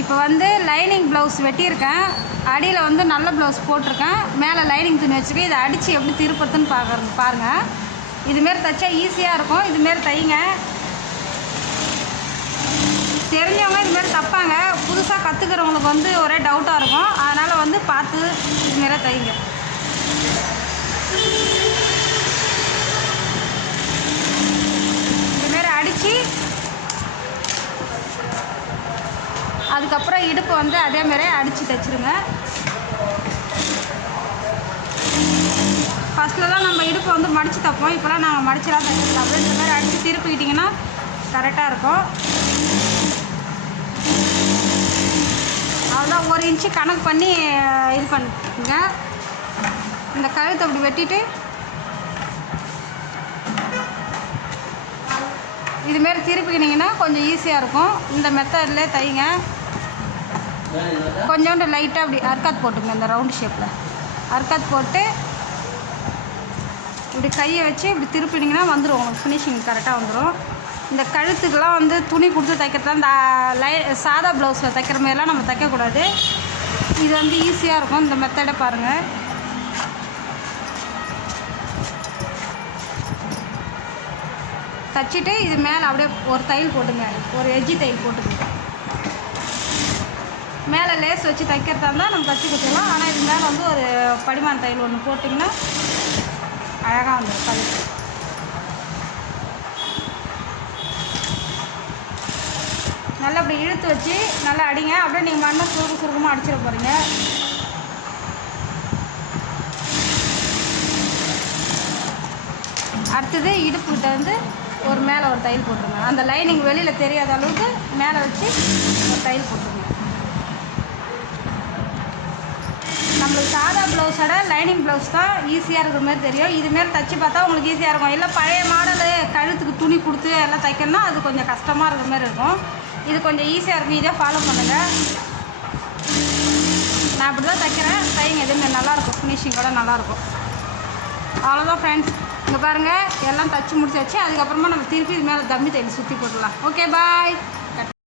இப்போ வந்து lining blouse வெட்டியிருக்கேன், அடியில் வந்து நல்ல ப்ளவுஸ் போட்டிருக்கேன், மேலே லைனிங் துணி வச்சுருக்கேன். இதை அடித்து எப்படி திருப்பத்துன்னு பாருங்கள். இதுமாரி தைச்சா ஈஸியாக இருக்கும். இதுமாரி தைங்க. தெரிஞ்சவங்க இதுமாரி தைப்பாங்க. புதுசாக கற்றுக்கிறவங்களுக்கு வந்து ஒரே டவுட்டாக இருக்கும். அதனால் வந்து பார்த்து இதுமாரி தைங்க. இதுமாரி அடித்து அதுக்கப்புறம் இடுப்பு வந்து அதேமாரி அடித்து தைச்சிருங்க. ஃபஸ்ட்டில் நம்ம இடுப்பு வந்து மடித்து தைப்போம். இப்போலாம் நாங்கள் மடிச்சுலாம் தைக்கிறது. அப்படியே இந்த மாதிரி அடித்து திருப்பிக்கிட்டிங்கன்னா கரெக்டாக இருக்கும். அவ்வளோதான், 1 இன்ச்சு கணக்கு பண்ணி இது பண்ணுங்க. இந்த கழுத்தை அப்படி வெட்டிட்டு இதுமாரி திருப்பிக்கிட்டிங்கன்னா கொஞ்சம் ஈஸியாக இருக்கும். இந்த மெத்தட்லேயே தைங்க. கொஞ்சோண்டு லைட்டாக அப்படி அர்க்காத் போட்டுங்க. இந்த ரவுண்ட் ஷேப்பில் அர்க்காத் போட்டு இப்படி கையை வச்சு இப்படி திருப்பினிங்கன்னா வந்துடும். உங்களுக்கு ஃபினிஷிங் கரெக்டாக வந்துடும். இந்த கழுத்துக்கெலாம் வந்து துணி கொடுத்து தைக்கிறதுலாம் இந்த சாதா ப்ளவுஸில் தைக்கிற மாதிரிலாம் நம்ம தைக்கக்கூடாது. இது வந்து ஈஸியாக இருக்கும். இந்த மெத்தடை பாருங்கள். தைச்சிட்டு இது மேலே அப்படியே ஒரு தையல் போட்டுங்க. ஒரு எஜ்ஜி தையல் போட்டுங்க. மேலே லேஸ் வச்சு தைக்கிறதா இருந்தால் நம்ம தைச்சி கொடுத்துக்கலாம். ஆனால் இது மேலே வந்து ஒரு படிமான தையல் ஒன்று போட்டிங்கன்னா அழகாக வந்துடும் கழுத்து. நல்லா அப்படி இழுத்து வச்சு நல்லா அடிங்க. அப்படியே நீங்கள் மண்ணை சுருக்கமாக அடிச்சிட போகிறீங்க. அடுத்தது இடுப்புக்கிட்ட வந்து ஒரு மேலே ஒரு தையல் போட்டுருங்க. அந்த லைனிங் வெளியில் தெரியாத அளவுக்கு மேலே வச்சு ஒரு தையல் போட்டுருங்க. நம்மளுக்கு சாதா ப்ளவுஸோட லைனிங் ப்ளவுஸ் தான் ஈஸியாக இருக்கிற மாதிரி தெரியும். இதுமாரி தைச்சி பார்த்தா உங்களுக்கு ஈஸியாக இருக்கும். இல்லை பழைய மாடலு கழுத்துக்கு துணி கொடுத்து எல்லாம் தைக்கணும்னா அது கொஞ்சம் கஷ்டமாக இருக்கிற மாதிரி இருக்கும். இது கொஞ்சம் ஈஸியாக இருக்கும். இதே ஃபாலோ பண்ணுங்கள். நான் அப்படி தான் தைக்கிறேன். தைங்க. எதுவுமே நல்லாயிருக்கும். ஃபினிஷிங்கோட நல்லாயிருக்கும். அவ்வளோதான் ஃப்ரெண்ட்ஸ். இங்கே பாருங்கள், எல்லாம் தைச்சி முடிச்சாச்சு. அதுக்கப்புறமா நம்ம திருப்பி இது மேலே தம்மி தையல் சுற்றி போட்டுடலாம். ஓகே, பாய்.